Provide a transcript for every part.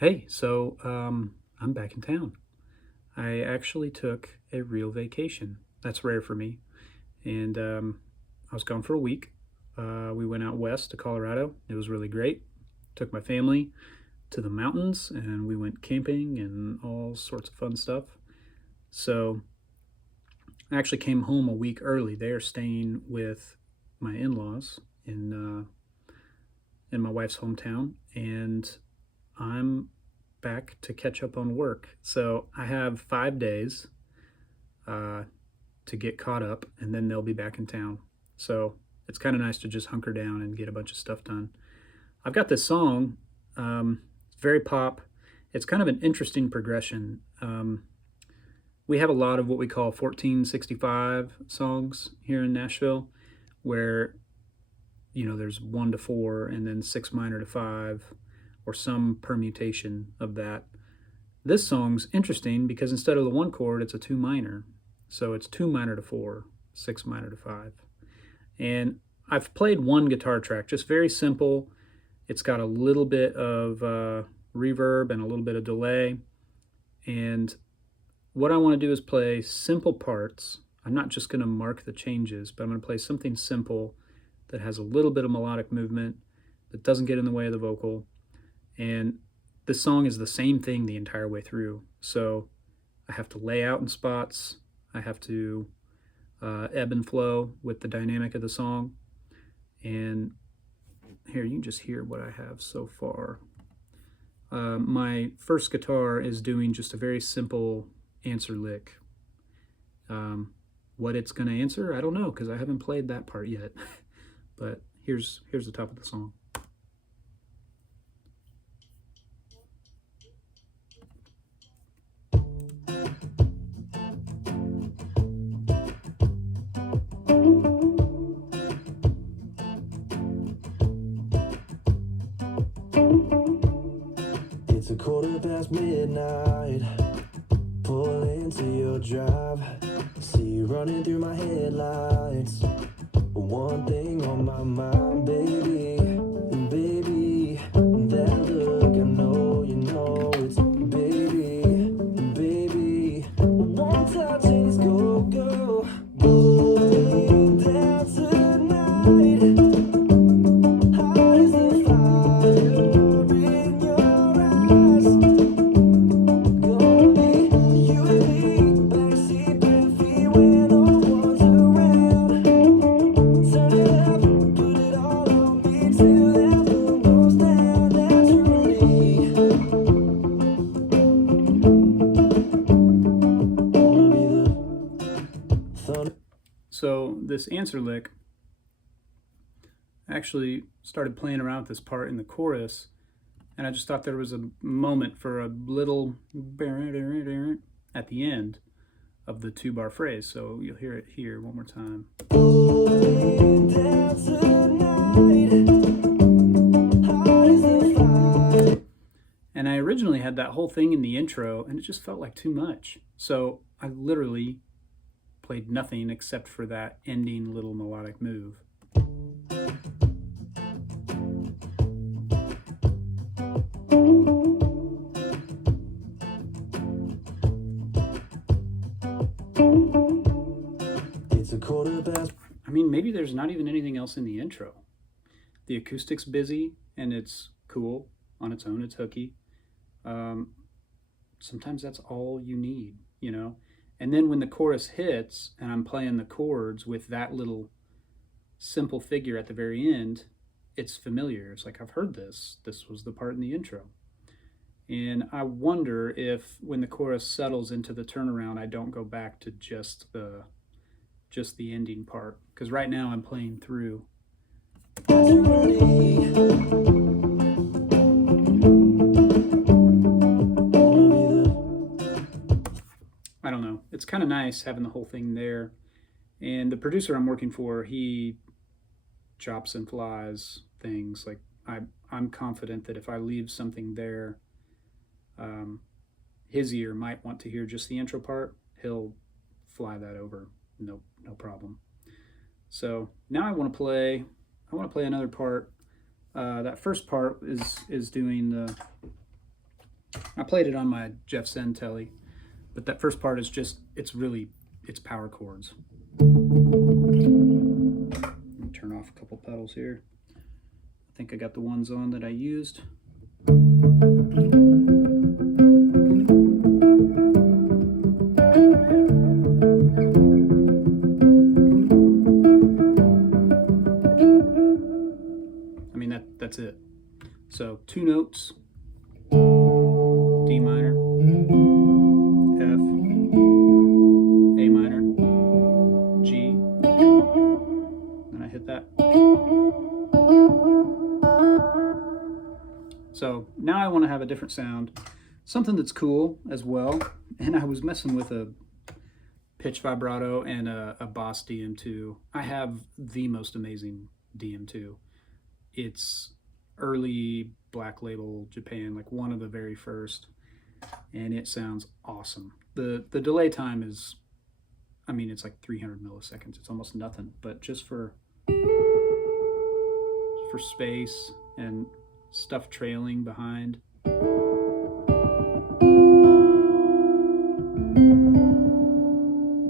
Hey, I'm back in town. I actually took a real vacation. That's rare for me. And I was gone for a week. We went out west to Colorado. It was really great. Took my family to the mountains and we went camping and all sorts of fun stuff. So I actually came home a week early. They are staying with my in laws in my wife's hometown. And I'm back to catch up on work. So I have 5 days uh, to get caught up, and then they'll be back in town. So it's kind of nice to just hunker down and get a bunch of stuff done. I've got this song, very pop. It's kind of an interesting progression. We have a lot of what we call 1465 songs here in Nashville, where there's 1 to 4 and then 6 minor to 5 or some permutation of that. This song's interesting because instead of the 1 chord, it's a 2 minor. So it's 2 minor to 4, 6 minor to 5. And I've played one guitar track, just very simple. It's got a little bit of reverb and a little bit of delay. And what I want to do is play simple parts. I'm not just going to mark the changes, but I'm going to play something simple that has a little bit of melodic movement, that doesn't get in the way of the vocal. And this song is the same thing the entire way through. So I have to lay out in spots. I have to ebb and flow with the dynamic of the song. And here, you can just hear what I have so far. My first guitar is doing just a very simple answer lick. What it's going to answer, I don't know, because I haven't played that part yet. But here's the top of the song. It's 1:15 midnight. Pull into your drive. See you running through my headlights. One thing on my mind, baby, baby, that look, I know you know it's baby, baby. One touch and it's go, go, going down tonight. Hot as the fire in your eyes. Gonna be you and me, backseat bare feet when no one's around. Turn it up, put it all on me till that moon goes down naturally. Wanna be the thunder. So this answer lick, I actually started playing around with this part in the chorus, and I just thought there was a moment for a little at the end of the 2 bar phrase. So you'll hear it here one more time. Going down tonight. Hot as the fire. And I originally had that whole thing in the intro, and it just felt like too much. So I literally played nothing except for that ending little melodic move. It's 1:15. I mean, maybe there's not even anything else in the intro. The acoustic's busy and it's cool on its own, it's hooky. Sometimes that's all you need. And then when the chorus hits and I'm playing the chords with that little simple figure at the very end, it's familiar. It's like, I've heard this. This was the part in the intro. And I wonder if when the chorus settles into the turnaround, I don't go back to just the ending part. Because right now I'm playing through. I don't know. It's kind of nice having the whole thing there. And the producer I'm working for, he chops and flies things. Like I'm confident that if I leave something there, his ear might want to hear just the intro part. He'll fly that over. No problem. So now I want to play another part. That first part is doing I played it on my Jeff Sen telly, but that first part is just it's power chords. Let me turn off a couple pedals here. I think I got the ones on that I used. I mean that's it. So 2 notes, D minor, F, A minor, G, and I hit that. So now I want to have a different sound, something that's cool as well. And I was messing with a pitch vibrato and a Boss DM2. I have the most amazing DM2. It's early Black Label Japan, like one of the very first, and it sounds awesome. The delay time is, I mean, it's like 300 milliseconds. It's almost nothing, but just for space and stuff trailing behind.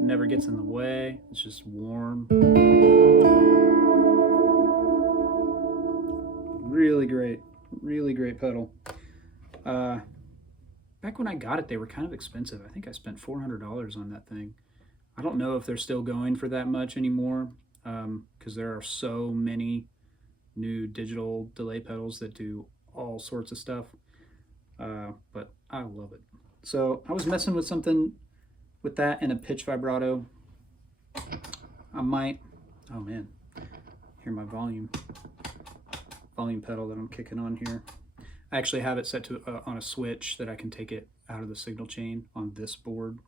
Never gets in the way. It's just warm. Really great pedal. Back when I got it, they were kind of expensive. I think I spent $400 on that thing. I don't know if they're still going for that much anymore, because there are so many new digital delay pedals that do all sorts of stuff. But I love it. So I was messing with something with that and a pitch vibrato. I might, oh man, hear my volume pedal that I'm kicking on here. I actually have it set to on a switch that I can take it out of the signal chain on this board.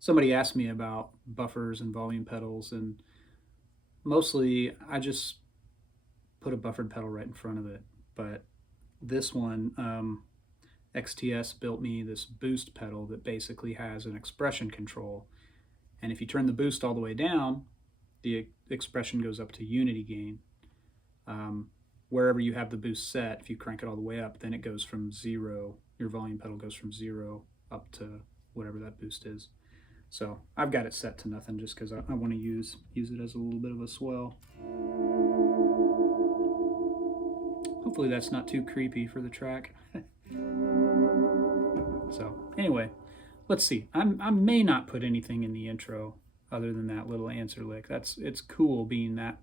Somebody asked me about buffers and volume pedals, and mostly I just put a buffered pedal right in front of it. But this one, XTS built me this boost pedal that basically has an expression control. And if you turn the boost all the way down, the expression goes up to unity gain. Wherever you have the boost set, if you crank it all the way up, then it goes from 0, your volume pedal goes from 0 up to whatever that boost is. So I've got it set to nothing just because I want to use it as a little bit of a swell. Hopefully that's not too creepy for the track. So anyway, let's see. I may not put anything in the intro other than that little answer lick. It's cool being that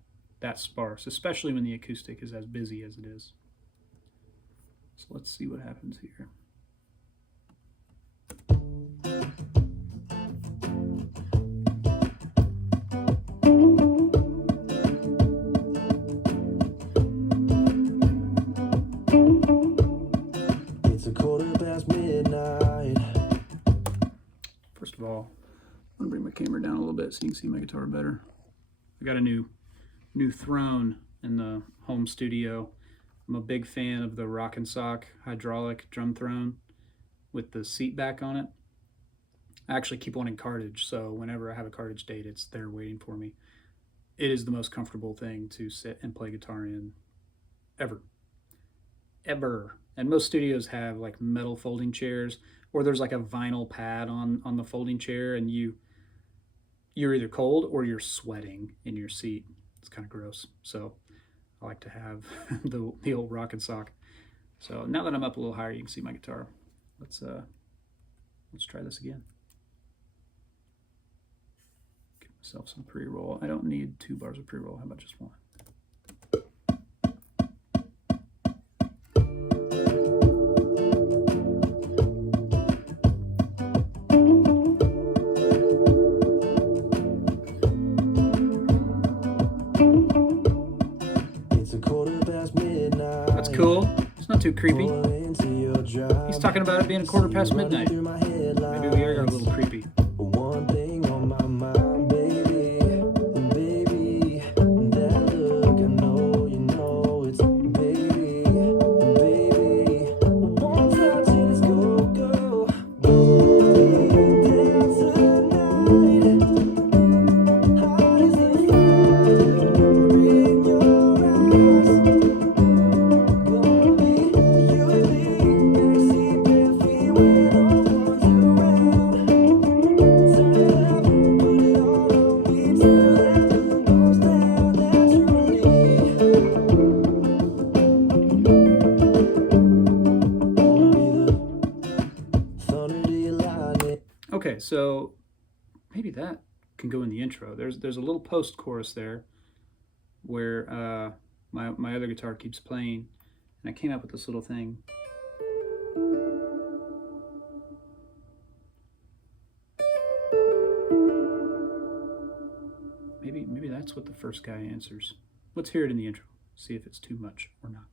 sparse, especially when the acoustic is as busy as it is. So let's see what happens here. It's a quarter past midnight. First of all, I'm gonna bring my camera down a little bit so you can see my guitar better. I got a new throne in the home studio. I'm a big fan of the Rock and Sock hydraulic drum throne with the seat back on it. I actually keep one in cartage, so whenever I have a cartage date, it's there waiting for me. It is the most comfortable thing to sit and play guitar in ever. And most studios have like metal folding chairs, or there's like a vinyl pad on the folding chair, and you're either cold or you're sweating in your seat. It's kind of gross. So I like to have the old Rock and Sock. So now that I'm up a little higher, you can see my guitar. Let's try this again. Give myself some pre-roll. I don't need 2 bars of pre-roll. How about just 1? That's cool. It's not too creepy. He's talking about it being a quarter past midnight. Maybe we are a little creepy. One thing on my mind, baby, baby, that look, I know you know it's baby, baby. One touch and it's go, go, going down tonight. Hot as the fire in your eyes. Gonna be you and me, backseat, bare feet. Okay, so maybe that can go in the intro. There's a little post chorus there where my other guitar keeps playing, and I came up with this little thing. Maybe that's what the first guy answers. Let's hear it in the intro. See if it's too much or not.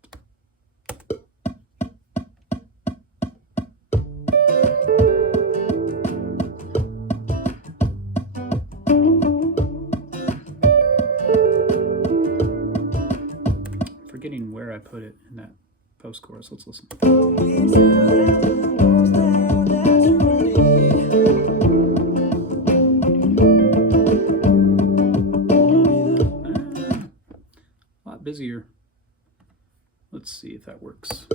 Forgetting where I put it in that post chorus. Let's listen. A lot busier. Let's see if that works.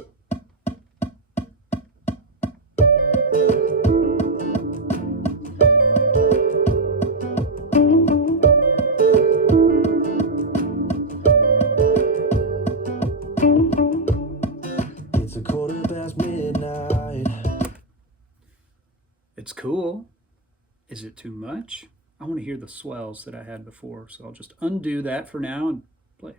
It's a quarter past midnight. It's cool. Is it too much? I want to hear the swells that I had before, so I'll just undo that for now and play.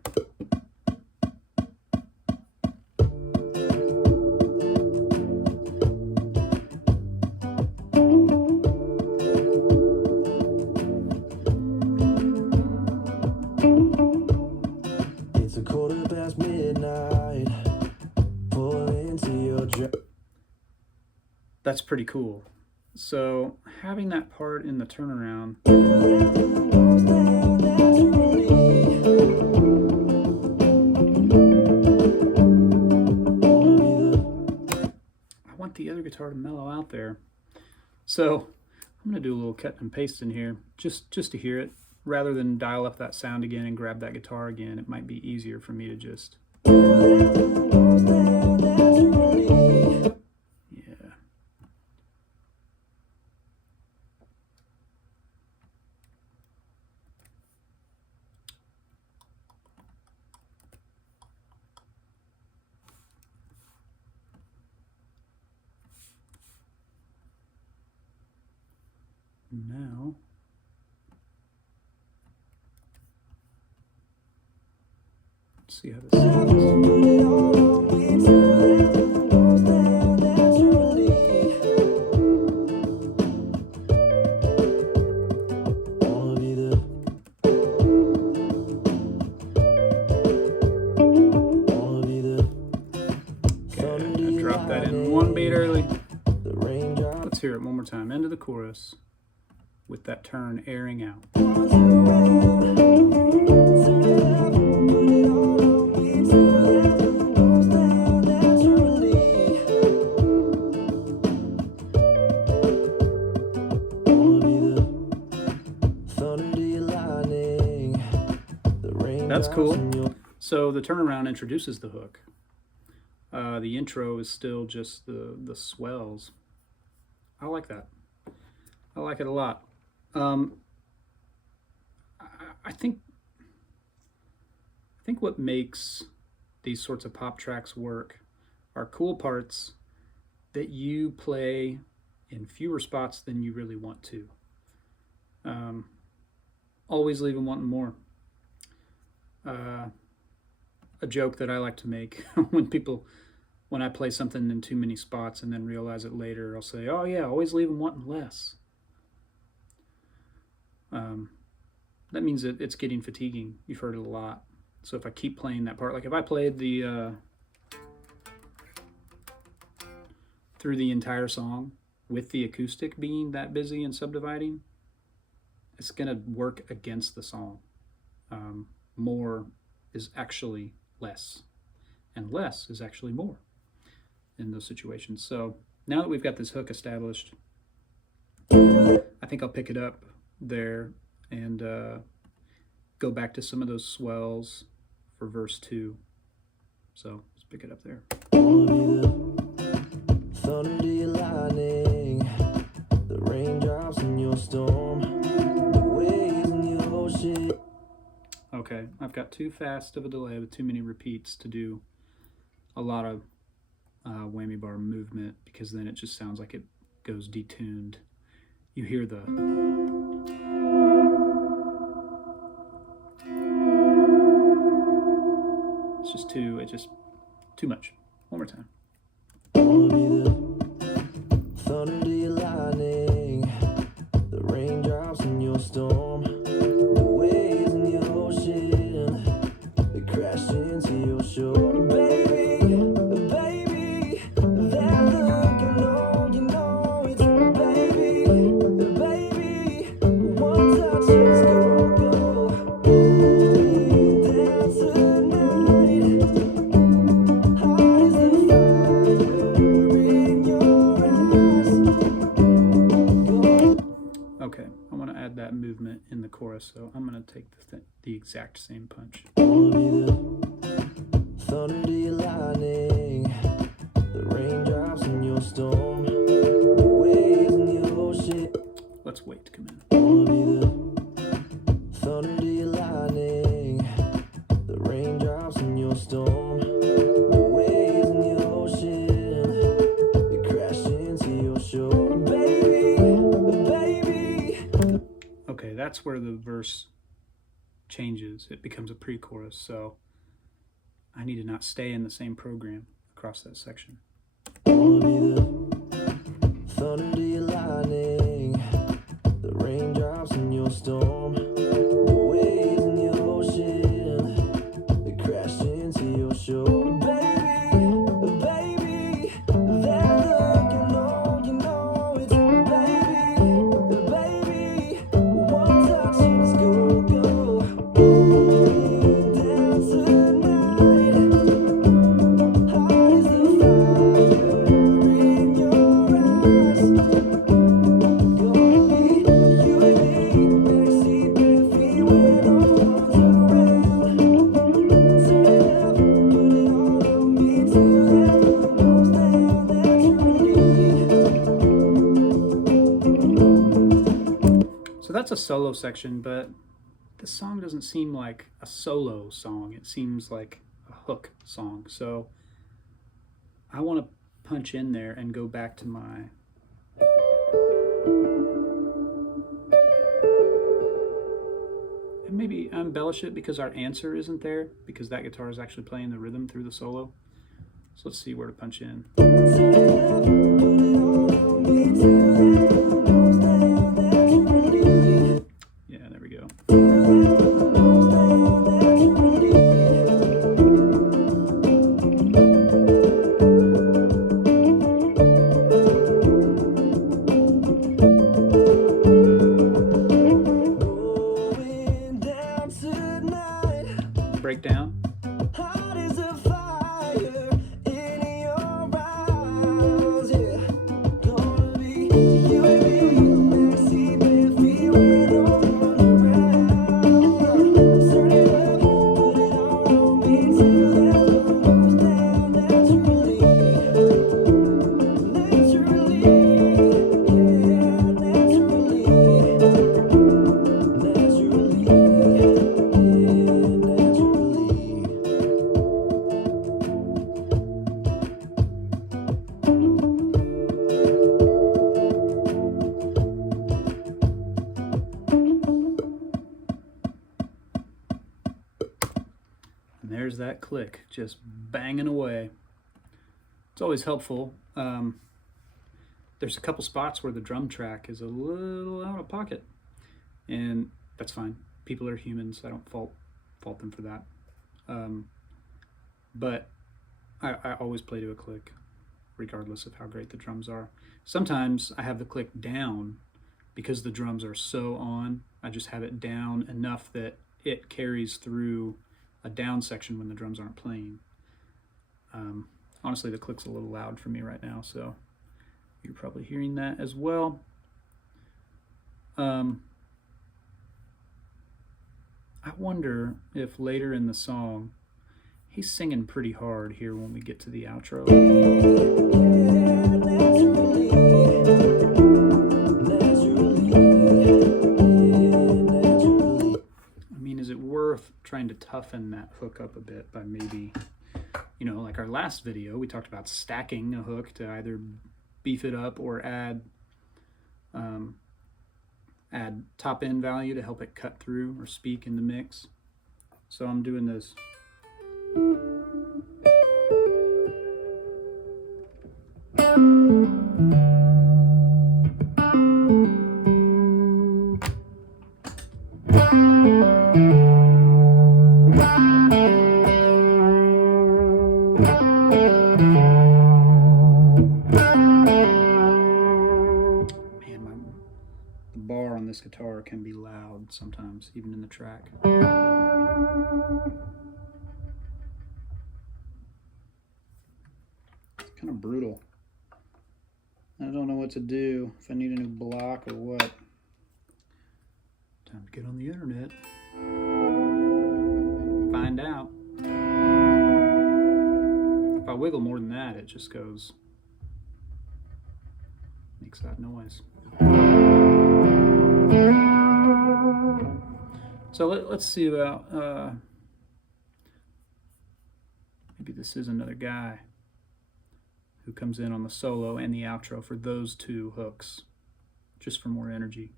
It's a quarter past midnight. Pull into your drive. That's pretty cool. So having that part in the turnaround, I want the other guitar to mellow out there. So I'm gonna do a little cut and paste in here just to hear it. Rather than dial up that sound again and grab that guitar again, it might be easier for me to just, yeah. Now, let's see how this sounds. Okay, I dropped that in one beat early. Let's hear it one more time. End of the chorus with that turn airing out. That's cool. So the turnaround introduces the hook. The intro is still just the swells. I like that. I like it a lot. I think what makes these sorts of pop tracks work are cool parts that you play in fewer spots than you really want to. Always leave them wanting more. A joke that I like to make when I play something in too many spots and then realize it later, I'll say, "Oh yeah, always leave them wanting less." That means that it's getting fatiguing. You've heard it a lot. So if I keep playing that part, like if I played the through the entire song with the acoustic being that busy and subdividing, it's gonna work against the song. More is actually less, and less is actually more in those situations. So now that we've got this hook established, I think I'll pick it up there and go back to some of those swells for verse 2. So let's pick it up there. Thunder to your lightning, the raindrops in your storm, the waves in the ocean. Okay, I've got too fast of a delay with too many repeats to do a lot of whammy bar movement, because then it just sounds like it goes detuned. you hear the. It's just too much. One more time. Wanna be the thunder to your lightning, the raindrops in your storm, the waves in the ocean that crash into your shore. Baby, baby, that look, you know it's baby, baby, one touch just go, go. Laying down tonight, hot as the fire in your eyes. Okay, I want to add that movement in the chorus, so I'm going to take the exact same punch. Wanna be the thunder to your lightning, the raindrops in your storm, the waves in the ocean. Let's wait to come in. Wanna be the thunder to your lightning, the raindrops in your storm, the waves in the ocean that crash into your shore. Baby, baby. Okay, that's where the verse changes. It becomes a pre-chorus, so I need to not stay in the same program across that section. Wanna be the thunder to your lightning, the raindrops in your storm, the waves in the ocean that crash into your shore. Baby, baby, that look, you know it's baby, baby, one touch just go, go. Laying down tonight, hot as the fire in your eyes. Gonna be you and me, backseat bare feet when no one's around. Turn it up, put it all on me till that moon goes down. So that's a solo section, but this song doesn't seem like a solo song. It seems like a hook song. So I want to punch in there and go back to my. And maybe embellish it because our answer isn't there, because that guitar is actually playing the rhythm through the solo. So let's see where to punch in. Turn it up, put it all on me till that moon goes down. That's your relief. Yeah, there we go. Till that moon goes down. That's your going down tonight. Breakdown. Hot as a fire in your eyes, yeah. Gonna be you and me, backseat bare feet when no one's around. Turn it up, put it all on me till that moon goes down. Naturally, naturally, yeah, naturally, naturally, yeah, naturally. And there's that click, just banging away. It's always helpful. There's a couple spots where the drum track is a little out of pocket, and that's fine. People are humans. I don't fault them for that. But I always play to a click, regardless of how great the drums are. Sometimes I have the click down because the drums are so on. I just have it down enough that it carries through a down section when the drums aren't playing. Honestly, the click's a little loud for me right now, so you're probably hearing that as well. I wonder if later in the song, he's singing pretty hard here when we get to the outro. I mean, is it worth trying to toughen that hook up a bit by maybe, like our last video, we talked about stacking a hook to either beef it up or add add top end value to help it cut through or speak in the mix. So I'm doing this. The bar on this guitar can be loud sometimes, even in the track. It's kind of brutal. I don't know what to do, if I need a new block or what. Time to get on the internet. Find out. If I wiggle more than that, it just goes, makes that noise. So let's see about, maybe this is another guy who comes in on the solo and the outro for those two hooks, just for more energy.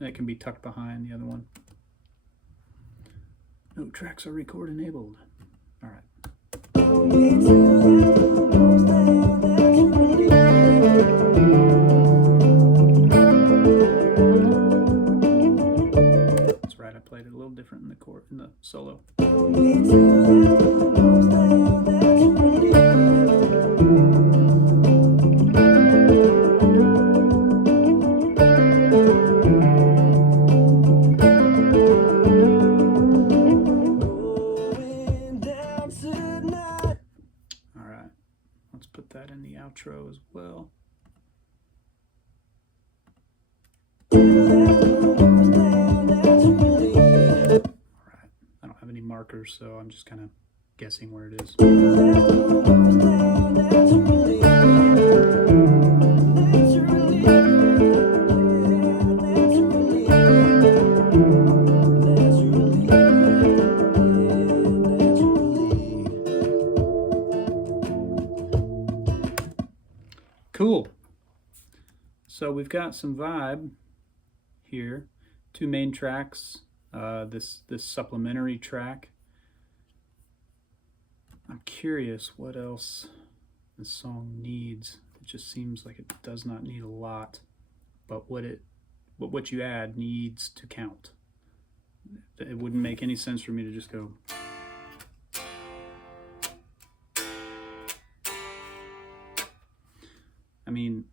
It can be tucked behind the other one. No tracks are record enabled. All right. That's right, I played it a little different in the solo. Put that in the outro as well. All right, I don't have any markers, so I'm just kind of guessing where it is. Cool. So we've got some vibe here. Two main tracks. This supplementary track. I'm curious what else this song needs. It just seems like it does not need a lot, but what you add needs to count. It wouldn't make any sense for me to just go. I mean,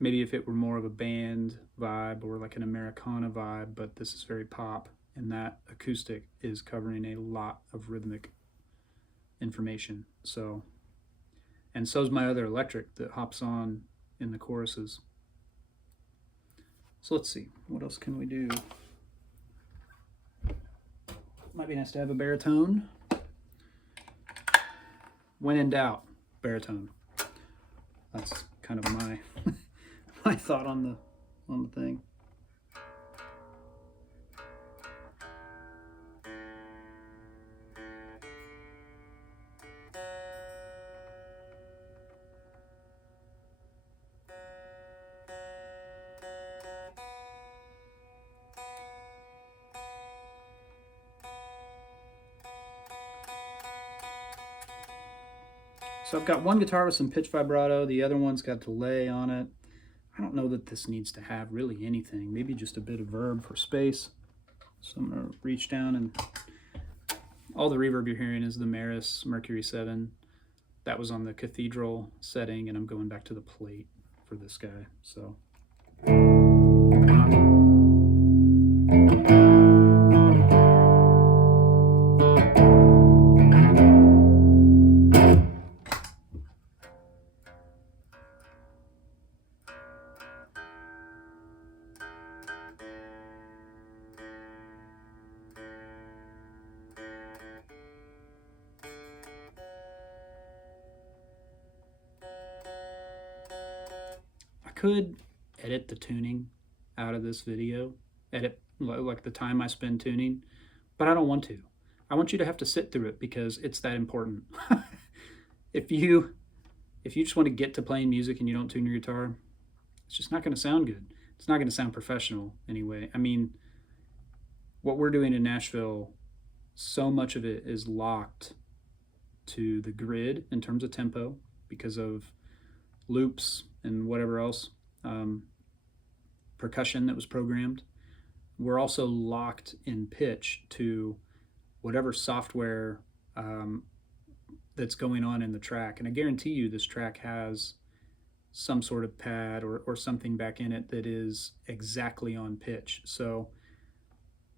maybe if it were more of a band vibe or like an Americana vibe, but this is very pop, and that acoustic is covering a lot of rhythmic information. So, and so's my other electric that hops on in the choruses. So let's see, what else can we do? Might be nice to have a baritone. When in doubt, baritone. That's kind of my my thought on the thing. So I've got one guitar with some pitch vibrato, the other one's got delay on it. I don't know that this needs to have really anything, maybe just a bit of verb for space. So I'm gonna reach down, and all the reverb you're hearing is the Maris Mercury 7. That was on the cathedral setting, and I'm going back to the plate for this guy. So. Could edit the tuning out of this video, edit like the time I spend tuning, but I don't want to. I want you to have to sit through it because it's that important. If you just want to get to playing music and you don't tune your guitar, it's just not going to sound good. it's not going to sound professional anyway. I mean, what we're doing in Nashville, so much of it is locked to the grid in terms of tempo because of loops and whatever else, um, percussion that was programmed. We're also locked in pitch to whatever software that's going on in the track. And I guarantee you, this track has some sort of pad or something back in it that is exactly on pitch. So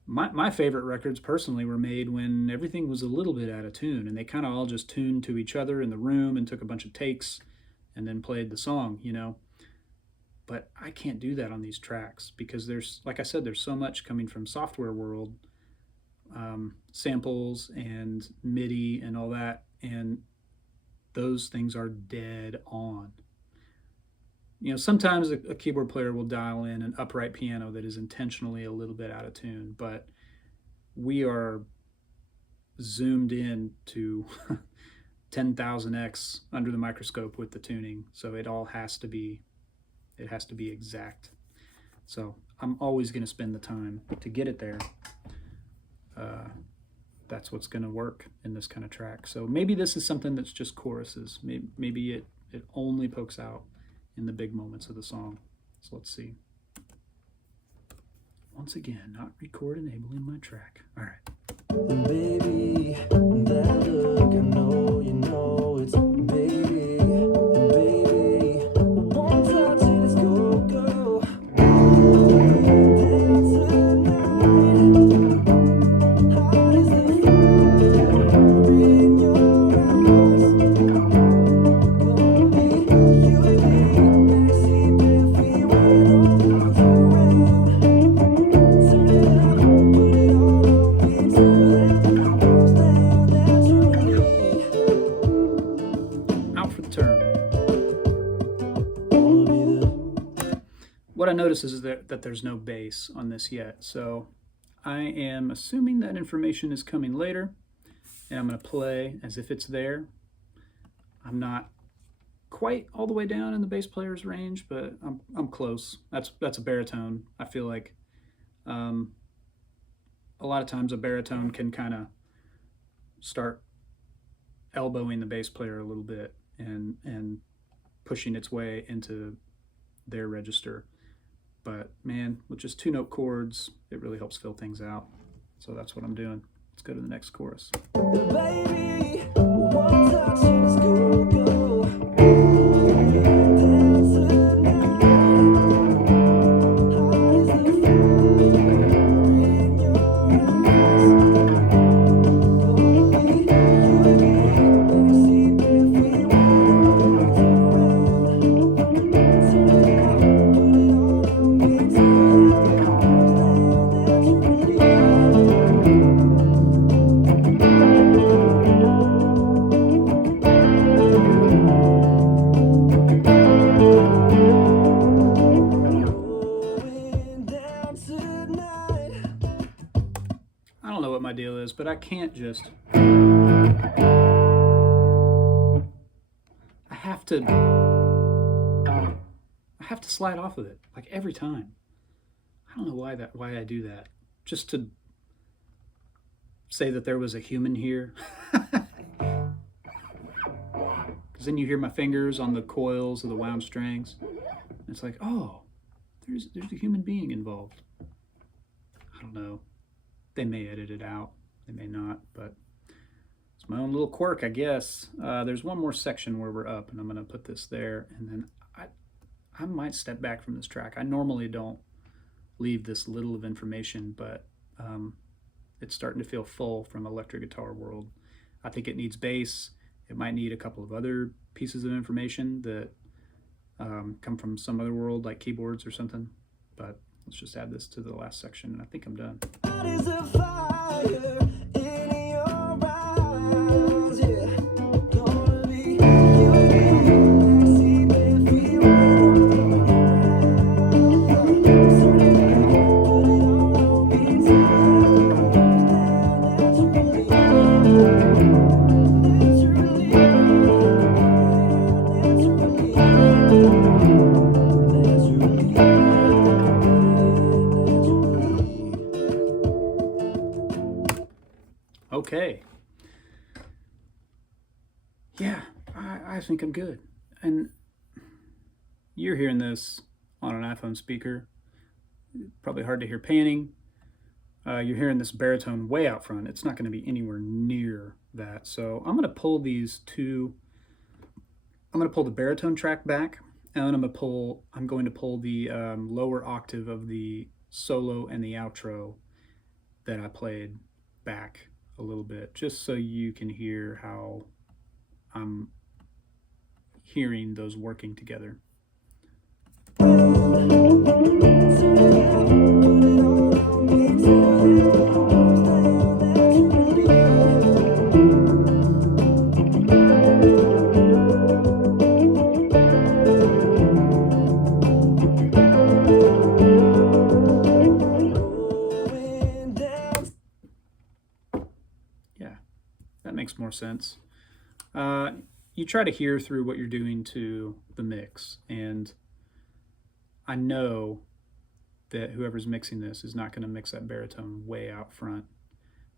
my favorite records personally were made when everything was a little bit out of tune and they kind of all just tuned to each other in the room and took a bunch of takes and then played the song, you know. But I can't do that on these tracks because there's, like I said, there's so much coming from software world, samples and MIDI and all that, and those things are dead on. You know, sometimes a keyboard player will dial in an upright piano that is intentionally a little bit out of tune, but we are zoomed in to 10,000x under the microscope with the tuning, so it all has to be exact. So I'm always going to spend the time to get it there. That's what's going to work in this kind of track. So maybe this is something that's just choruses. Maybe it only pokes out in the big moments of the song. So let's see. Once again, not record enabling my track. All right. Baby, that look, I know you know it's baby, baby. One touch and it's go, go. Down tonight. Hot as the fire in your eyes. Gonna be you and me, backseat bare feet when no one's around. Turn it up, put it all on me till that goes down naturally. Out for the turn. Wanna be the What I notice is that there's no bass on this yet. So I am assuming that information is coming later, and I'm going to play as if it's there. I'm not quite all the way down in the bass player's range, but I'm close. That's a baritone. I feel like a lot of times a baritone can kind of start elbowing the bass player a little bit and pushing its way into their register. But man, with just 2-note chords, it really helps fill things out. So that's what I'm doing. Let's go to the next chorus. baby. One touch and it's go, go. Down tonight. Hot as the fire in your eyes. Gonna be you and me, backseat bare feet when no one's around. Turn it up, put it all on me till that goes going down tonight. I don't know what my deal is, but I can't just. I have to. I have to slide off of it like every time. I don't know why I do that. Just to say that there was a human here. Because then you hear my fingers on the coils of the wound strings. And it's like, oh, there's a human being involved. I don't know. They may edit it out. They may not, but it's my own little quirk, I guess. There's one more section where we're up, and I'm going to put this there, and then I might step back from this track. I normally don't leave this little of information, but it's starting to feel full from electric guitar world. I think it needs bass. It might need a couple of other pieces of information that come from some other world, like keyboards or something. But let's just add this to the last section, and I think I'm done. Hot as a fire in your eyes, yeah. Gonna be you and me, backseat bare feet when no one's around. Turn it up, put it all on me till that goes down naturally. Naturally. think I'm good. And you're hearing this on an iPhone speaker. Probably hard to hear panning. You're hearing this baritone way out front. It's not going to be anywhere near that. So I'm going to pull these two. I'm going to pull the baritone track back, and then I'm going to pull the lower octave of the solo and the outro that I played back a little bit, just so you can hear how I'm hearing those working together. Yeah, that makes more sense. You try to hear through what you're doing to the mix, and I know that whoever's mixing this is not going to mix that baritone way out front.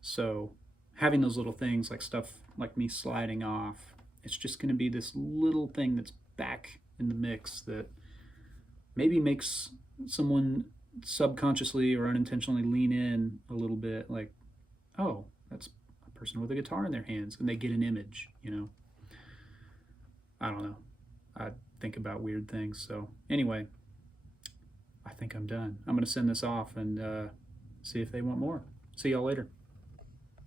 So having those little things like stuff like me sliding off, it's just going to be this little thing that's back in the mix that maybe makes someone subconsciously or unintentionally lean in a little bit, like, oh, that's a person with a guitar in their hands, and they get an image, you know. I don't know. I think about weird things. So anyway, I think I'm done. I'm going to send this off and see if they want more. See y'all later.